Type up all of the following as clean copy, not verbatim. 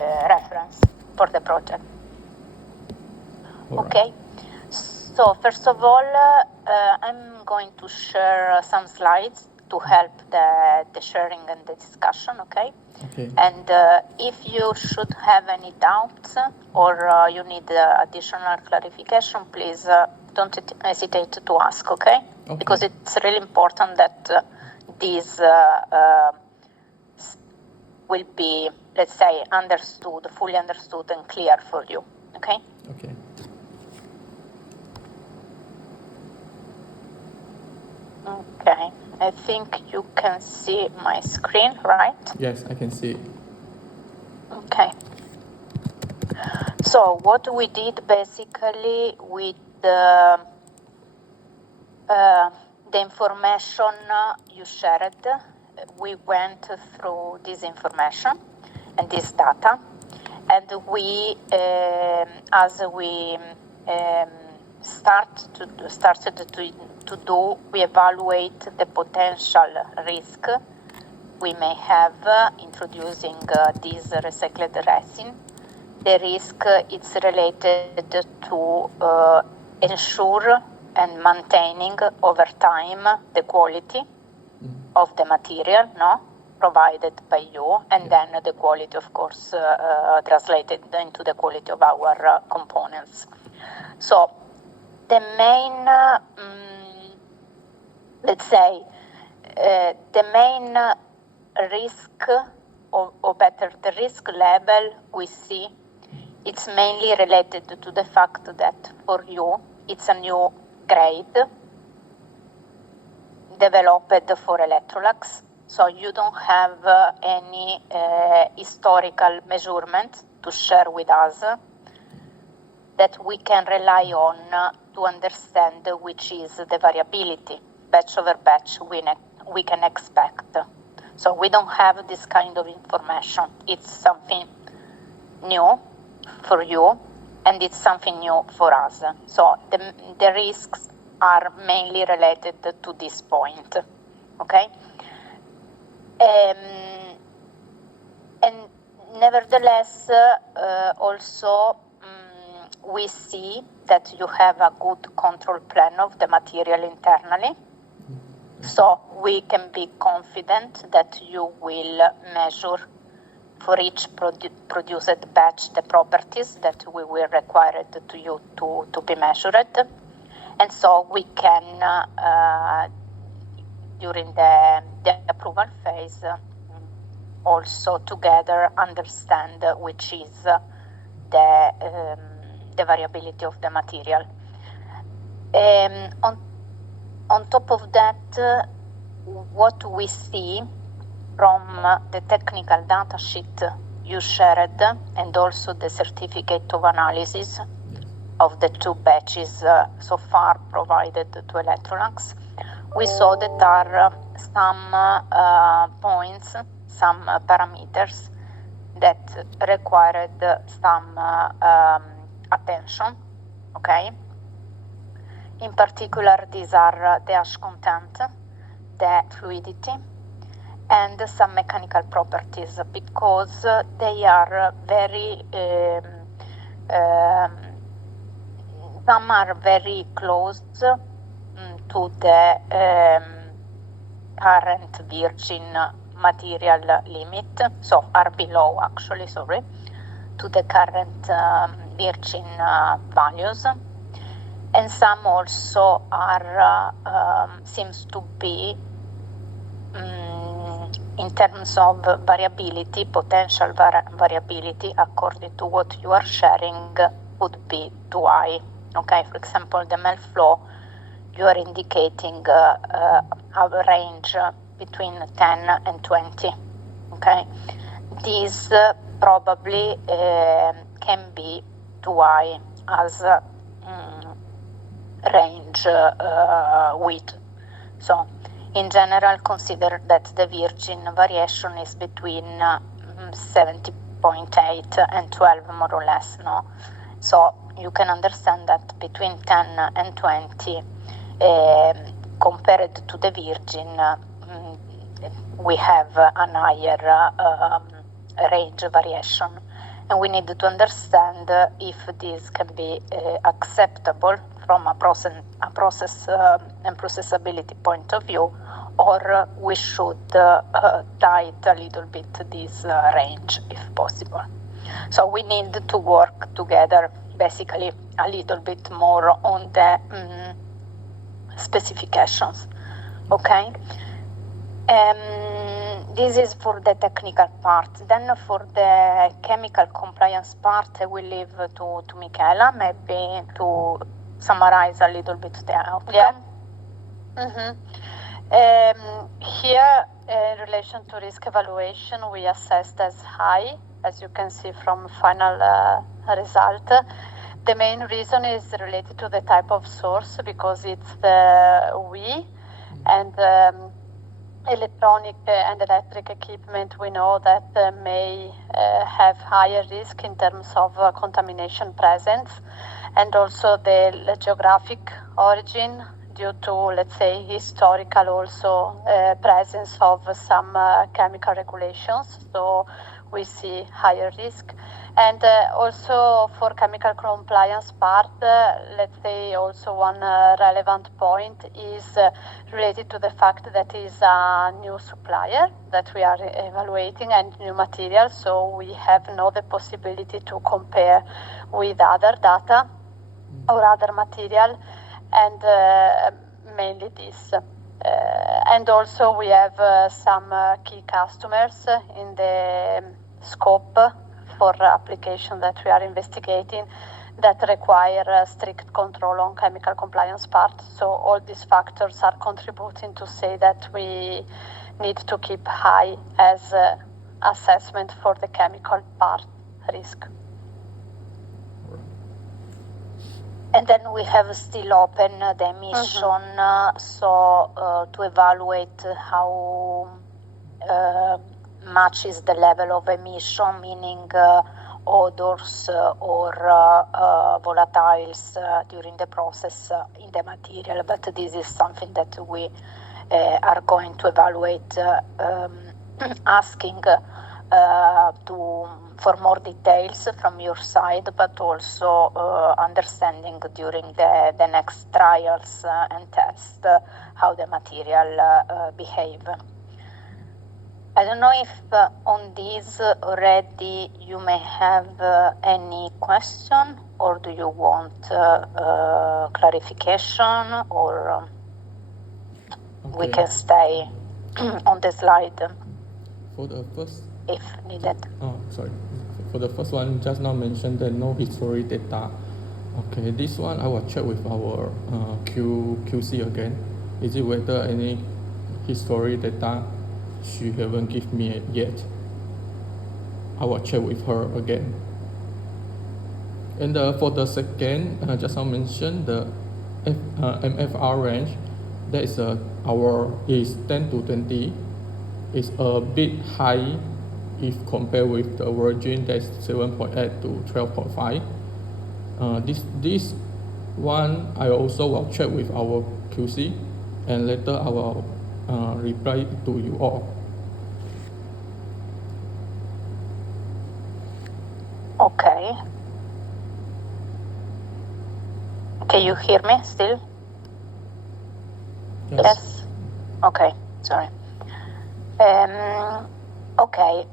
reference for the project. All right. Okay. So first of all, I'm going to share some slides to help the sharing and the discussion, okay? Okay. And if you should have any doubts or you need additional clarification, please don't hesitate to ask, okay? Okay. Because it's really important that these will be, let's say, understood, fully understood and clear for you, okay? Okay. Okay, I think you can see my screen, right? Yes, I can see it. Okay. So what we did basically with the information you shared, we went through this information and this data, and we, as we started to do, we evaluate the potential risk we may have introducing this recycled resin. The risk is related to ensure and maintaining over time the quality of the material, provided by you, and then the quality, of course, translated into the quality of our components. So the main, let's say, the main risk, or better, the risk level we see, it's mainly related to the fact that for you, it's a new grade developed for Electrolux, so you don't have any historical measurement to share with us that we can rely on to understand which is the variability batch over batch we can expect. So we don't have this kind of information. It's something new for you, and it's something new for us. So the risks are mainly related to this point, okay? And nevertheless, also we see that you have a good control plan of the material internally. So we can be confident that you will measure for each produced batch the properties that we will require to you to be measured. And so we can, during the approval phase, also together understand which is the variability of the material. On top of that, what we see from the technical data sheet you shared and also the certificate of analysis of the two batches so far provided to Electrolux, we saw that there are some points, some parameters that required some attention, okay? In particular, these are the ash content, the fluidity, and some mechanical properties, because they are very, some are very close to the current virgin material limit, so are below actually, sorry, to the current virgin values. And some also are, seems to be, in terms of variability, potential variability, according to what you are sharing, would be too high. Okay, for example, the melt flow, you are indicating a range between 10 and 20. Okay, these probably can be too high as range width. So in general, consider that the virgin variation is between 70.8 and 12, more or less, no? So you can understand that between 10 and 20, compared to the virgin, we have a higher range variation. And we need to understand if this can be acceptable from a process and processability point of view, or we should tight a little bit this range if possible. So we need to work together basically a little bit more on the specifications, okay? This is for the technical part. Then for the chemical compliance part, I will leave to Michela, maybe to summarize a little bit the outcome. Yeah. Here, in relation to risk evaluation, we assessed as high, as you can see from final result. The main reason is related to the type of source, because it's the we and electronic and electric equipment we know that may have higher risk in terms of contamination presence, and also the geographic origin due to, let's say, historical also presence of some chemical regulations. So we see higher risk. And also for chemical compliance part, let's say also one relevant point is related to the fact that is a new supplier that we are evaluating and new material, so we have no the possibility to compare with other data or other material, and mainly this. And also we have some key customers in the scope for application that we are investigating that require strict control on chemical compliance part. So all these factors are contributing to say that we need to keep high as assessment for the chemical part risk. And then we have still open the emission, to evaluate how much is the level of emission, meaning odors or volatiles during the process in the material. But this is something that we are going to evaluate, asking for more details from your side, but also understanding during the next trials and tests how the material behave. I don't know if on this already you may have any question, or do you want clarification, or we can stay on the slide For the first, if needed. sorry. For the first one, just now mentioned the no history data. Okay, this one I will check with our QC again. Is it whether any history data she haven't give me yet? I will check with her again. And for the second, just now mentioned the MFR range, that is is 10 to 20. It's a bit high if compared with the Virgin, that's 7.8 to 12.5. This one I also will check with our QC, and later I will reply to you all. Okay. Can you hear me still? Yes. Okay, sorry. Okay.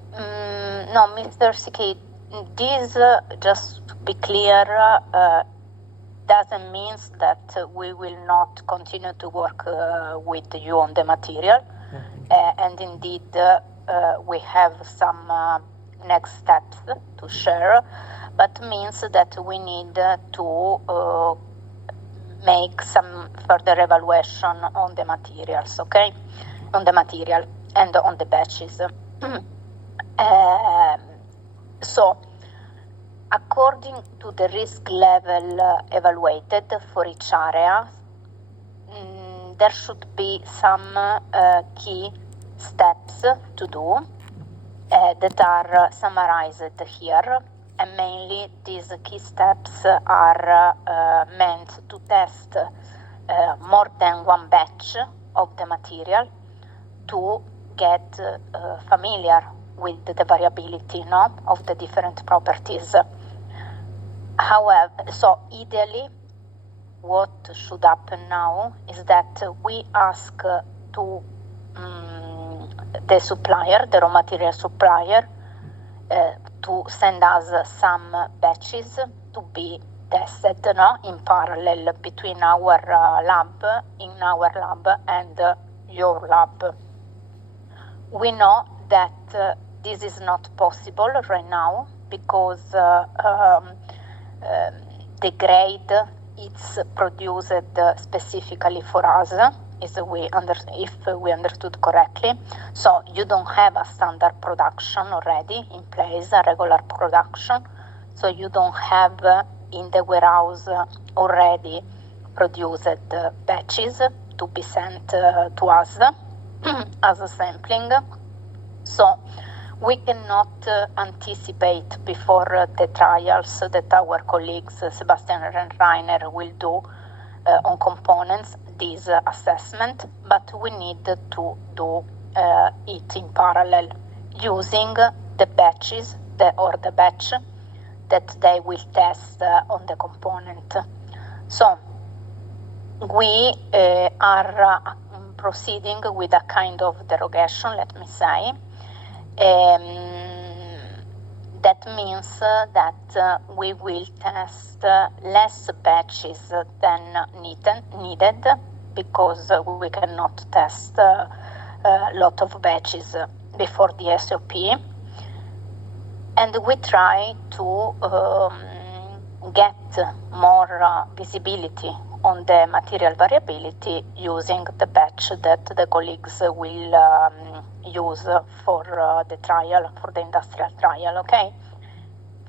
No, Mr. Siki, this, just to be clear, doesn't mean that we will not continue to work with you on the material. And indeed, we have some next steps to share, but means that we need to make some further evaluation on the materials, okay? On the material and on the batches. So, according to the risk level evaluated for each area, there should be some key steps to do that are summarized here, and mainly these key steps are meant to test more than one batch of the material to get familiar with the variability, no, of the different properties. However, so ideally, what should happen now is that we ask to the supplier, the raw material supplier, to send us some batches to be tested, no, in parallel between our lab, and your lab. We know that this is not possible right now because the grade is produced specifically for us, if we understood correctly. So you don't have a standard production already in place, a regular production. So you don't have in the warehouse already produced batches to be sent to us as a sampling. So we cannot anticipate before the trials that our colleagues Sebastian and Rainer will do on components this assessment, but we need to do it in parallel using the batches or the batch that they will test on the component. So we are proceeding with a kind of derogation, let me say. That means that we will test less batches than needed because we cannot test a lot of batches before the SOP. And we try to get more visibility on the material variability using the batch that the colleagues will use for the trial, for the industrial trial, okay?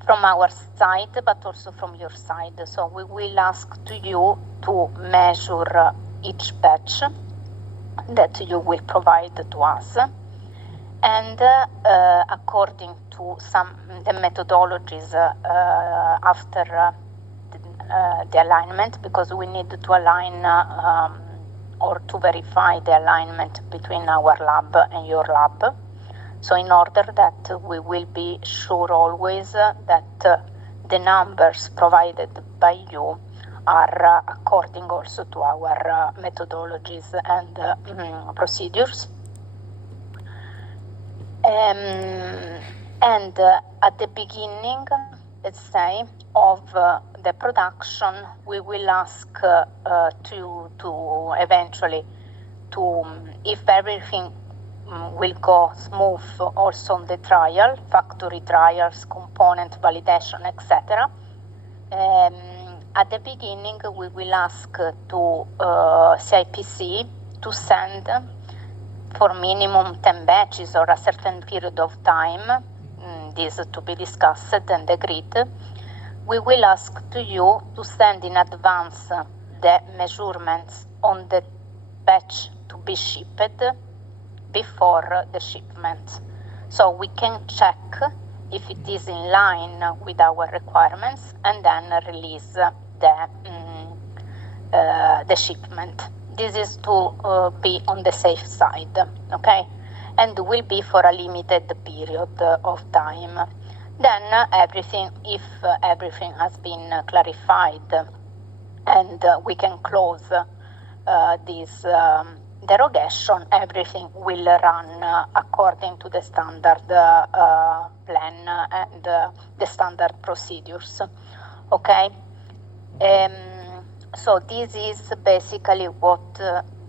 From our side, but also from your side. So we will ask to you to measure each batch that you will provide to us. And according to the methodologies after the alignment, because we need to align or to verify the alignment between our lab and your lab. So in order that we will be sure always that the numbers provided by you are according also to our methodologies and procedures. And at the beginning, let's say, of the production, we will ask to eventually to, if everything will go smooth also on the trial, factory trials, component validation, etc. At the beginning, we will ask to CIPC to send for minimum 10 batches or a certain period of time, this to be discussed and agreed. We will ask to you to send in advance the measurements on the batch to be shipped before the shipment. So we can check if it is in line with our requirements and then release the shipment. This is to be on the safe side, okay? And will be for a limited period of time. Then if everything has been clarified and we can close this derogation, everything will run according to the standard plan and the standard procedures, okay? So this is basically what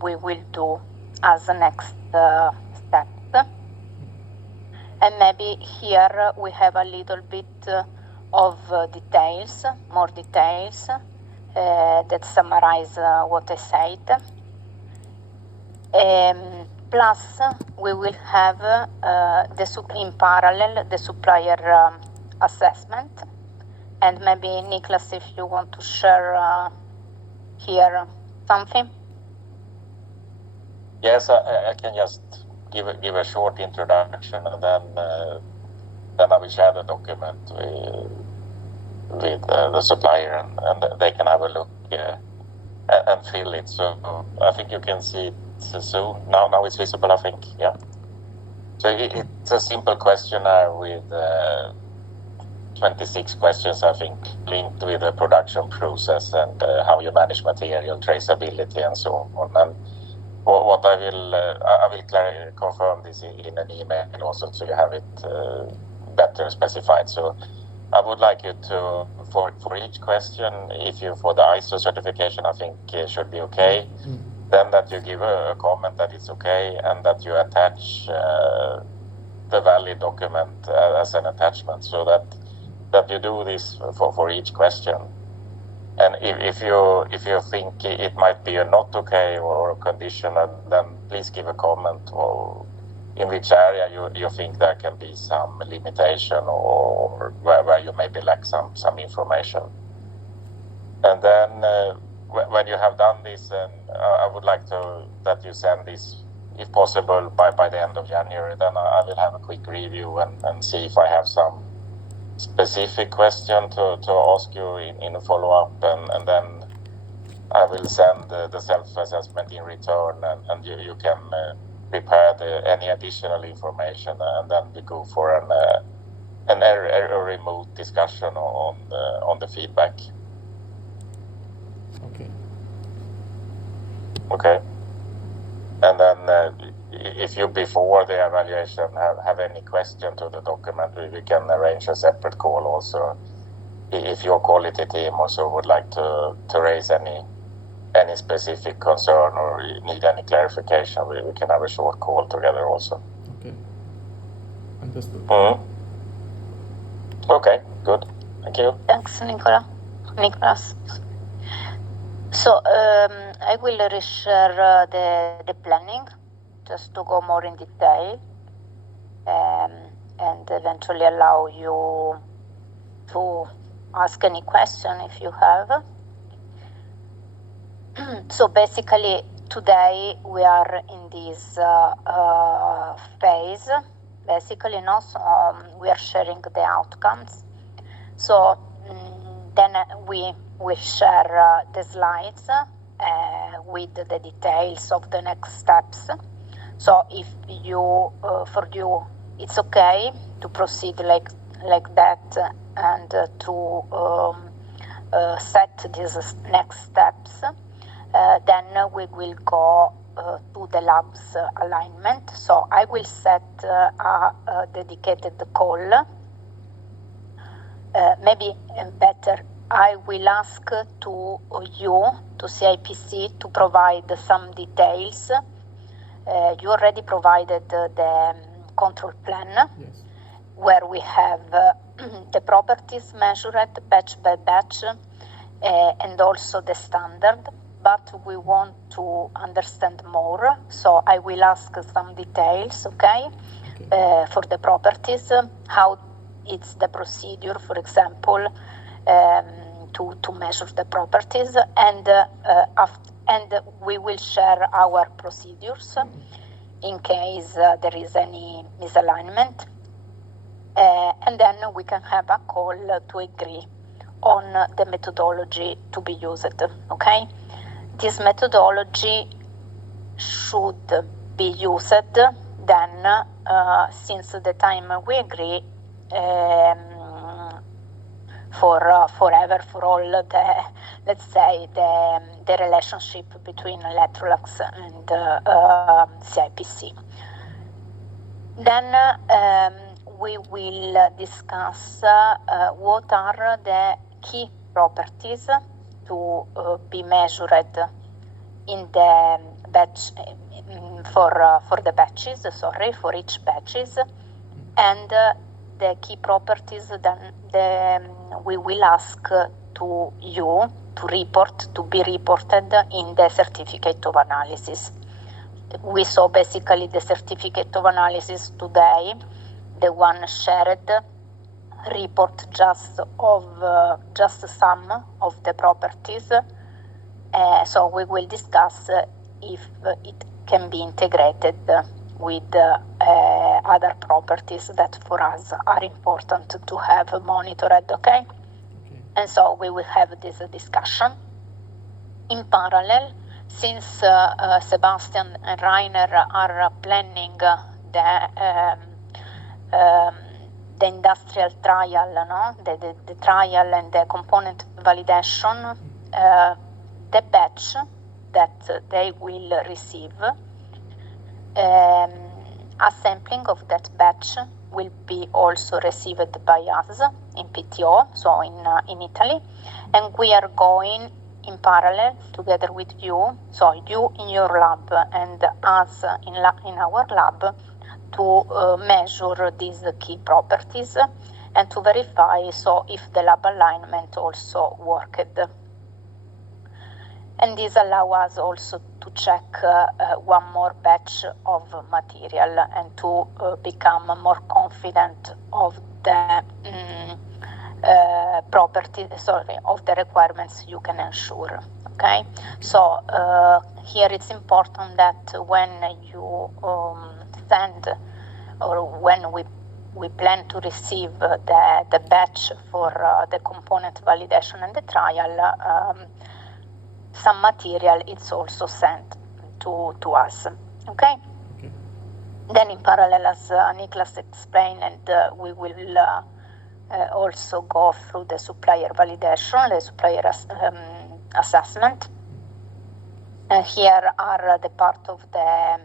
we will do as the next step. And maybe here we have a little bit of details, more details that summarize what I said. Plus, we will have in parallel the supplier assessment. And maybe Niklas, if you want to share here something. Yes, I can just give a short introduction, and then I will share the document with the supplier, and they can have a look and fill it. So I think you can see it soon. Now it's visible, I think. Yeah. So it's a simple questionnaire with 26 questions, I think, linked with the production process and how you manage material traceability and so on. And what I will confirm this in an email also, so you have it better specified. So I would like you to, for each question, if you, for the ISO certification, I think should be okay. Then that you give a comment that it's okay, and that you attach the valid document as an attachment, so that you do this for each question. And if you think it might be a not okay or a conditional, then please give a comment, or in which area you think there can be some limitation, or where you maybe lack some information. And then when you have done this, I would like that you send this, if possible, by the end of January. Then I will have a quick review and see if I have some specific question to ask you in a follow-up, and then I will send the self-assessment in return, and you can prepare any additional information, and then we go for a remote discussion on the feedback. Okay. And then if you, before the evaluation, have any question to the document, we can arrange a separate call also. If your quality team also would like to raise any specific concern or need any clarification, we can have a short call together also. Okay. Understood. Okay, good. Thank you. Thanks, Nicholas. So I will reshare the planning, just to go more in detail, and eventually allow you to ask any question if you have. So basically today we are in this phase. Basically, we are sharing the outcomes. So then we share the slides with the details of the next steps. So if you, for you, it's okay to proceed like that, and to set these next steps, then we will go to the labs alignment. So I will set a dedicated call. Maybe better, I will ask to you, to CIPC, to provide some details. You already provided the control plan, Yes. where we have the properties measured batch by batch, and also the standard, but we want to understand more, so I will ask some details, okay? For the properties, how it's the procedure, for example, to measure the properties, and we will share our procedures in case there is any misalignment, and then we can have a call to agree on the methodology to be used, okay? This methodology should be used then, since the time we agree, forever, for all the, let's say, the relationship between Electrolux and CIPC. Then we will discuss what are the key properties to be measured in the batch, for the batches, for each batches, and the key properties then we will ask to you to report, to be reported in the certificate of analysis. We saw basically the certificate of analysis today, the one shared report just some of the properties. So we will discuss if it can be integrated with other properties that for us are important to have monitored, okay? And so we will have this discussion. In parallel, since Sebastian and Rainer are planning the industrial trial, no? The trial and the component validation, the batch that they will receive, a sampling of that batch will be also received by us in PTO, so in Italy, and we are going in parallel together with you, so you in your lab and us in our lab, to measure these key properties and to verify so if the lab alignment also worked. And this allows us also to check one more batch of material and to become more confident of the of the requirements you can ensure. Okay, so here it's important that when you send or when we plan to receive the batch for the component validation and the trial, some material is also sent to us. Okay? Okay. Then in parallel, as Niklas explained, and we will also go through the supplier validation, the supplier assessment. Here are the part of the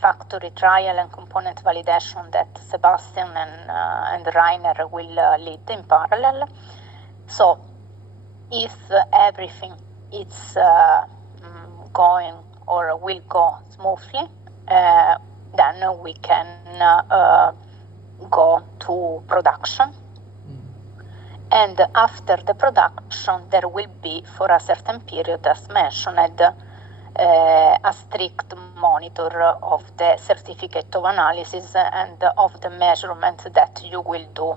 factory trial and component validation that Sebastian and Rainer will lead in parallel. So if everything is going or will go smoothly, then we can go to production. And after the production, there will be, for a certain period, as mentioned, a strict monitor of the certificate of analysis and of the measurement that you will do.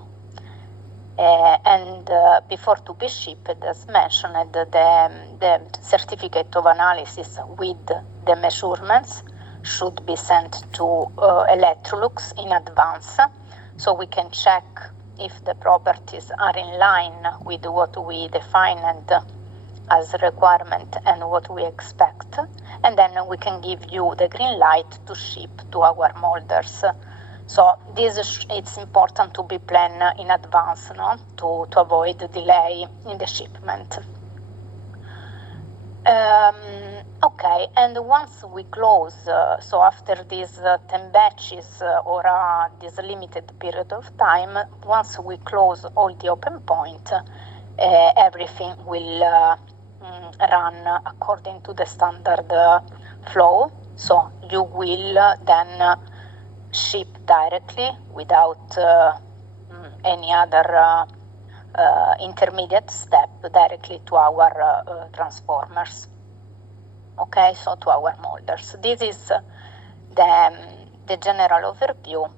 And before to be shipped, as mentioned, the certificate of analysis with the measurements should be sent to Electrolux in advance, so we can check if the properties are in line with what we define and as a requirement and what we expect, and then we can give you the green light to ship to our molders. So it's important to be planned in advance, no? To avoid delay in the shipment. Okay, and once we close, so after these 10 batches or this limited period of time, once we close all the open point, everything will run according to the standard flow. So you will then ship directly without any other intermediate step directly to our transformers. Okay, so to our molders. This is the general overview.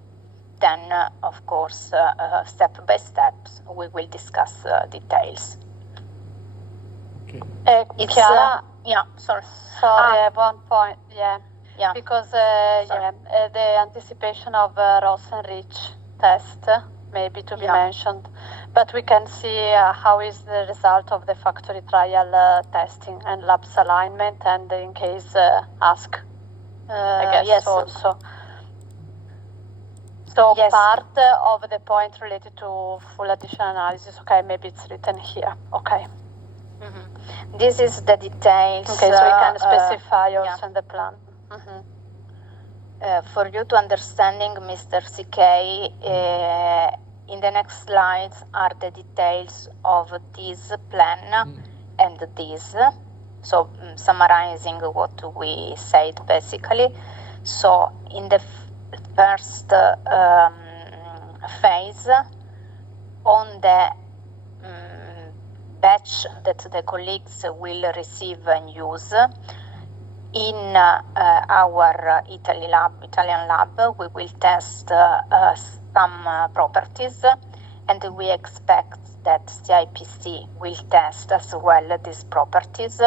Then, of course, step by step, we will discuss details. Okay. It's Chiara, yeah, sorry. sorry, at one point, Yeah. because the anticipation of Rosenrich test maybe to be mentioned, but we can see how is the result of the factory trial testing and labs alignment, and in case ask, I guess yes. also. So Yes. part of the point related to full additional analysis, okay, maybe it's written here, okay. Mm-hmm. This is the details. Okay, so we can specify also yeah. in the plan. For you to understanding, Mr. CK, in the next slides are the details of this plan and this. So summarizing what we said basically. So in the first phase, on the batch that the colleagues will receive and use, in our Italian lab, we will test some properties, and we expect that CIPC will test as well these properties,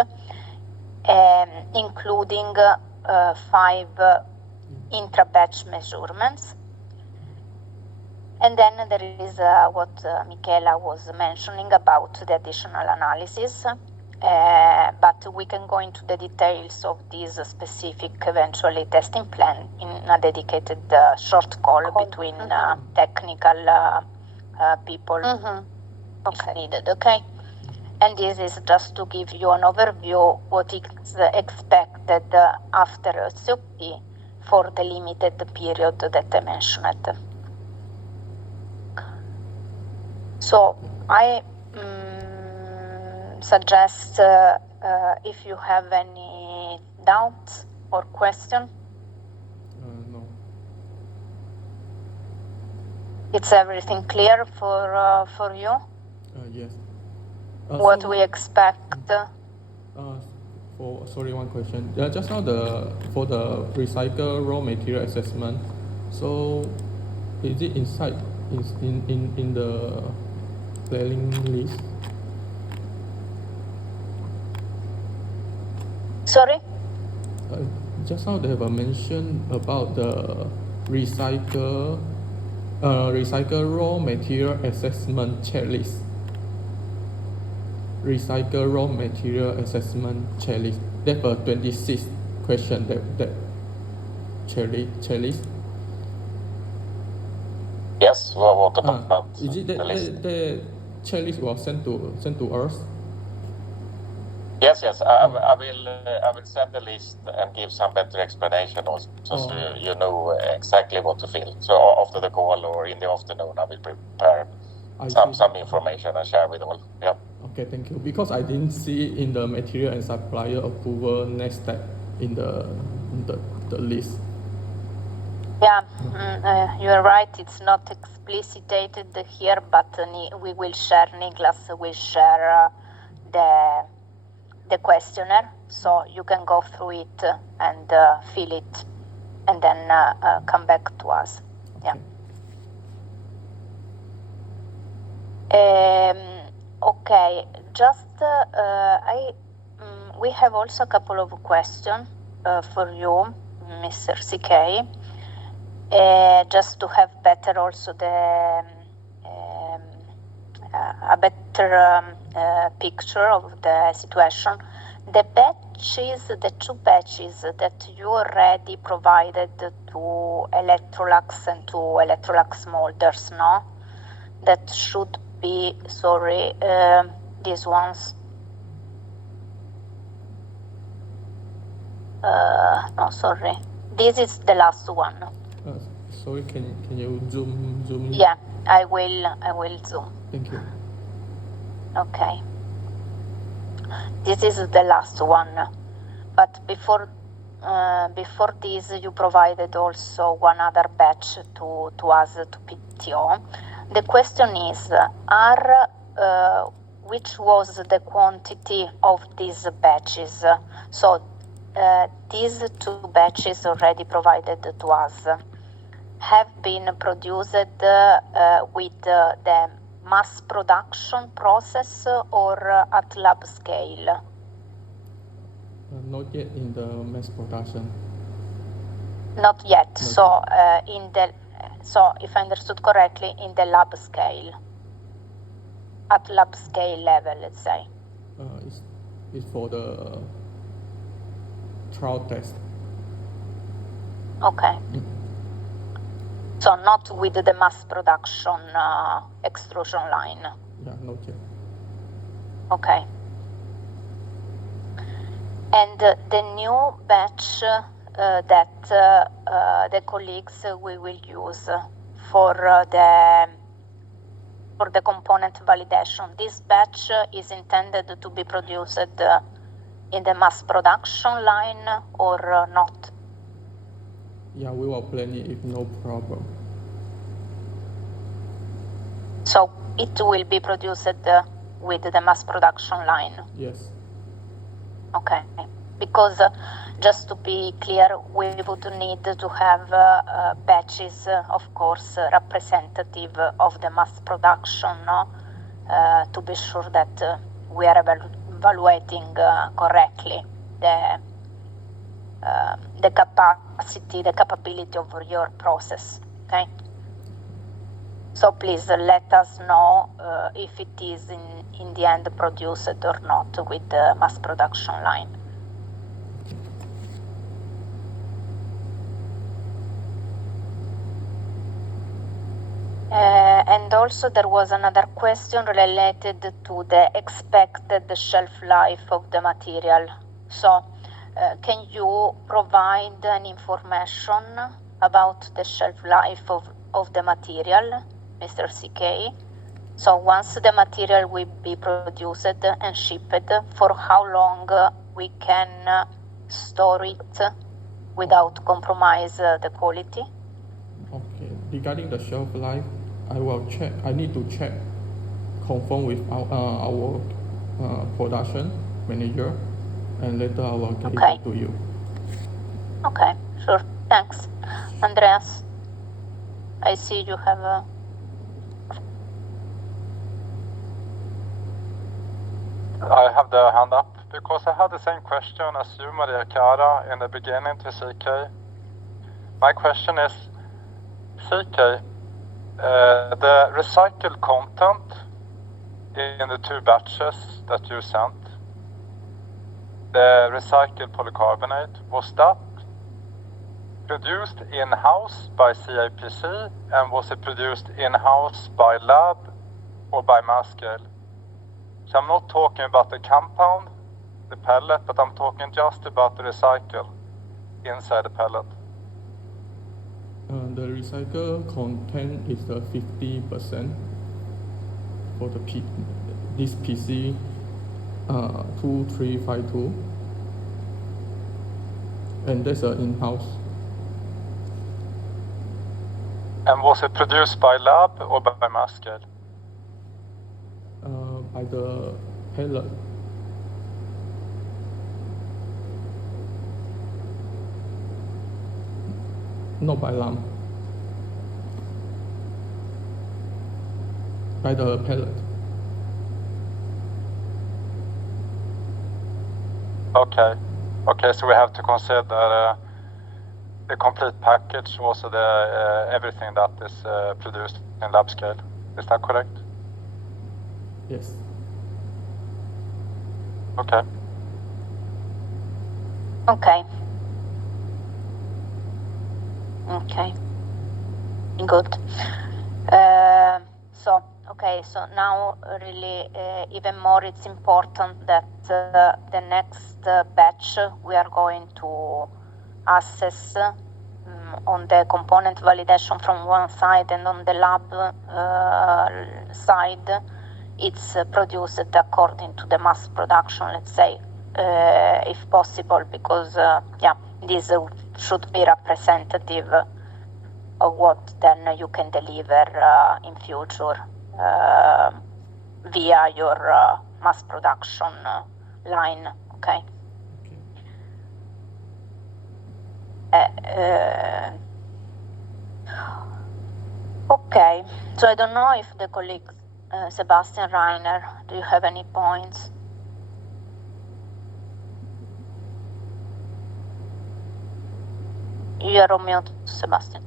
including 5 intra-batch measurements. And then there is what Michela was mentioning about the additional analysis. but we can go into the details of this specific eventually testing plan in a dedicated short call between technical people if needed, okay? And this is just to give you an overview what is expected after SOP for the limited period that I mentioned. So I suggest if you have any doubts or question. No. It's everything clear for you? Yes. What we expect? Sorry, one question. Just now for the recycle raw material assessment. So, is it inside in the planning list? Sorry? Just now they have a mention about the recycle raw material assessment checklist. Recycle raw material assessment checklist. That's a 26 question that checklist. Yes, what about is it the list? the checklist was sent to us? Yes. I will send the list and give some better explanation also, so you know exactly what to fill. So after the call or in the afternoon, I will prepare some information and share with all. Yeah. Okay, thank you. Because I didn't see in the material and supplier approval next step in the list. Yeah, you're right. It's not explicitated here, but we will share. Niklas will share the questionnaire, so you can go through it and fill it, and then come back to us. Okay. Yeah. Okay. Just we have also a couple of questions for you, Mr. CK. Just to have better also a better picture of the situation. The two batches that you already provided to Electrolux and to Electrolux molders, no? That should be, sorry, these ones. No, sorry. This is the last one. Sorry, can you zoom in? Yeah, I will zoom. Thank you. Okay. This is the last one. But before this, you provided also one other batch to us, to PTO. The question is, which was the quantity of these batches? So these two batches already provided to us have been produced with the mass production process or at lab scale? Not yet in the mass production. Not yet. Not So if I understood correctly, in the lab scale, at lab scale level, let's say. It's for the trial test. Okay. So not with the mass production extrusion line. Yeah, not yet. Okay. And the new batch that the colleagues we will use for the component validation, this batch is intended to be produced in the mass production line or not? Yeah, we will plan it if no problem. So it will be produced with the mass production line? Yes. Okay. Because just to be clear, we would need to have batches, of course, representative of the mass production, no? To be sure that we are evaluating correctly the capacity, the capability of your process. Okay. So please let us know if it is in the end produced or not with the mass production line. And also there was another question related to the expected shelf life of the material. So can you provide an information about the shelf life of the material, Mr. CK? So once the material will be produced and shipped, for how long we can store it without compromise the quality? Okay, regarding the shelf life, I will check. I need to check, confirm with our production manager, and later I will get it to you. Okay, sure. Thanks, Andreas. I see you have a. I have the hand up because I had the same question as you, Maria Clara, in the beginning to CK. My question is, CK, the recycled content in the 2 batches that you sent, the recycled polycarbonate, was that produced in-house by CIPC, and was it produced in-house by lab or by mass scale? So I'm not talking about the compound, the pellet, but I'm talking just about the recycle inside the pellet. The recycled content is 50% for this PC 2352, and that's in-house. And was it produced by lab or by mass scale? By the pellet. Not by lump. By the pellet. Okay. Okay, so we have to consider the complete package, also the everything that is produced in lab scale. Is that correct? Yes. Okay. Okay. Okay. Good. So now really even more it's important that the next batch we are going to assess on the component validation from one side, and on the lab side it's produced according to the mass production, let's say, if possible, because this should be representative of what then you can deliver in future via your mass production line. Okay. Okay, so I don't know if the colleague Sebastian Reiner, do you have any points? You are on mute, Sebastian.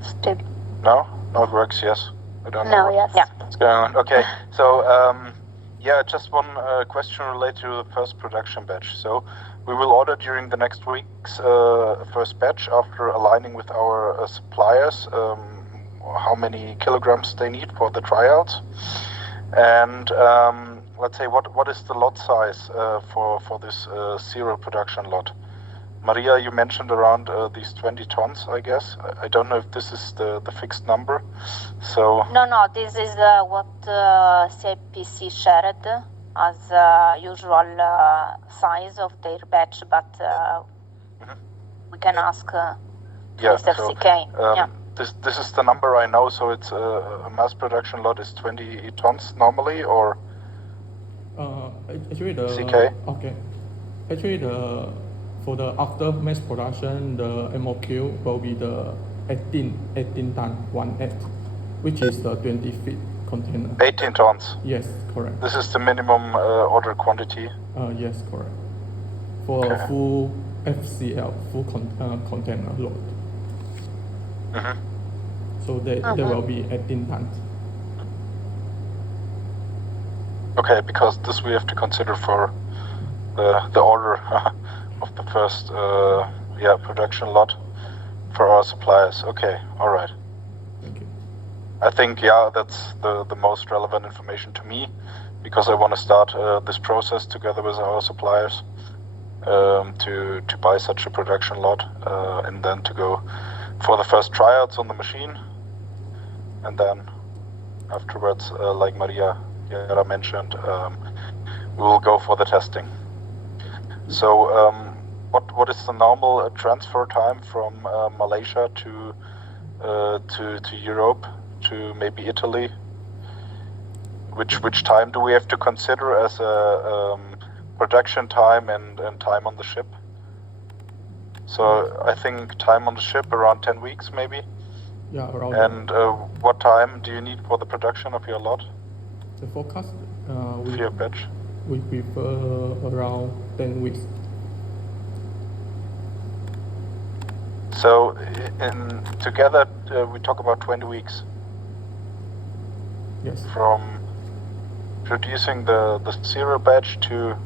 Still. No, it works. Yes, I don't know. Yes. Yeah. What's going on? Okay, so just one question related to the first production batch. So we will order during the next week's first batch after aligning with our suppliers how many kilograms they need for the tryouts, and let's say what is the lot size for this serial production lot. Maria, you mentioned around these 20 tons, I guess. I don't know if this is the fixed number. So No, this is what CIPC shared as usual size of their batch, but we can ask Mr. CK. This is the number I know. So it's a mass production lot is 20 tons normally, or actually the CK? Okay, actually for the after mass production, the MOQ will be the 18 ton 1/8, which is the 20 feet container. 18 tons. Yes, correct. This is the minimum order quantity. Yes, correct. For a full FCL, full container load. So they will be 18 tons. Okay, because this we have to consider for the order of the first production lot for our suppliers. Okay, all right. Thank you. I think that's the most relevant information to me, because I want to start this process together with our suppliers to buy such a production lot and then to go for the first tryouts on the machine, and then afterwards, like Maria Jara mentioned, we will go for the testing. So what is the normal transfer time from Malaysia to Europe, to maybe Italy? Which time do we have to consider as a production time and time on the ship? So I think time on the ship around 10 weeks maybe. Yeah, around. And what time do you need for the production of your lot? The forecast, For your batch? we prefer around 10 weeks. So in together we talk about 20 weeks Yes. from producing the serial batch to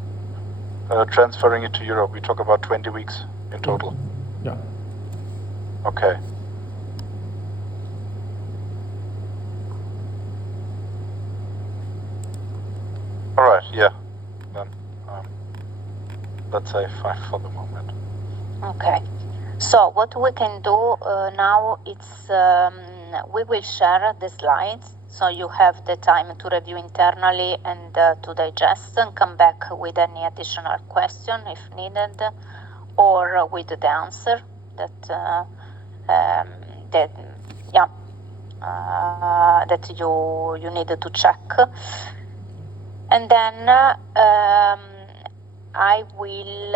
transferring it to Europe. We talk about 20 weeks in total. Yeah. Okay. All right. Yeah. Then let's say fine for the moment. Okay. So what we can do now is we will share the slides, so you have the time to review internally and to digest and come back with any additional question if needed, or with the answer that that you needed to check, and then I will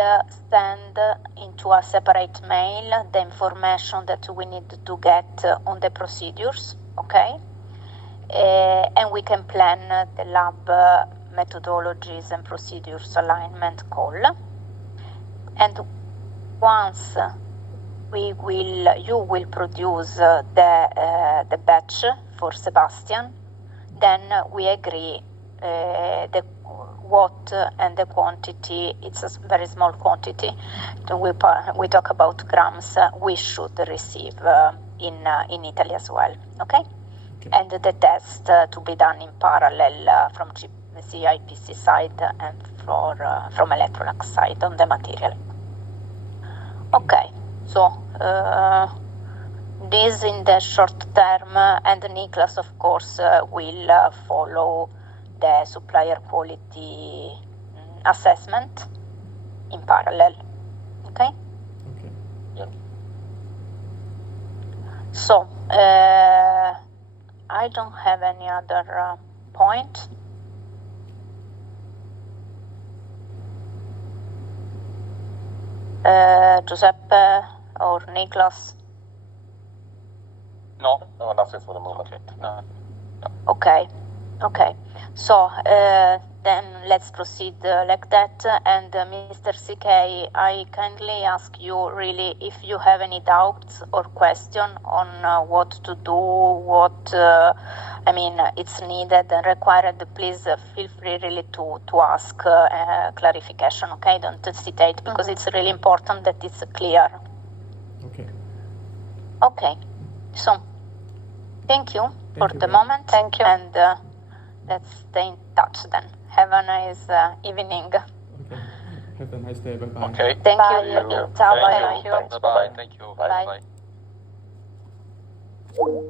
send into a separate mail the information that we need to get on the procedures, okay? And we can plan the lab methodologies and procedures alignment call. And once you will produce the batch for Sebastian, then we agree what and the quantity. It's a very small quantity. We talk about grams. We should receive in Italy as well. Okay? And the test to be done in parallel from CIPC side and from Electrolux side on the material. Okay, so this in the short term, and Niklas, of course, will follow the supplier quality assessment in parallel. Okay? Okay. Yeah. So, I don't have any other point. Giuseppe or Niklas? No, nothing for the moment. No. Okay. So then let's proceed like that. And Mr. CK, I kindly ask you really if you have any doubts or question on what to do, what it's needed and required. Please feel free really to ask clarification. Okay, don't hesitate, because it's really important that it's clear. Okay. Okay. So thank you for the moment. Thank you. And let's stay in touch then. Have a nice evening. Okay. Have a nice day. Bye bye. Okay. Thank Bye. you. Thank you. Ciao, Thank bye. you. Thanks. Bye. Thank you. Bye. Bye.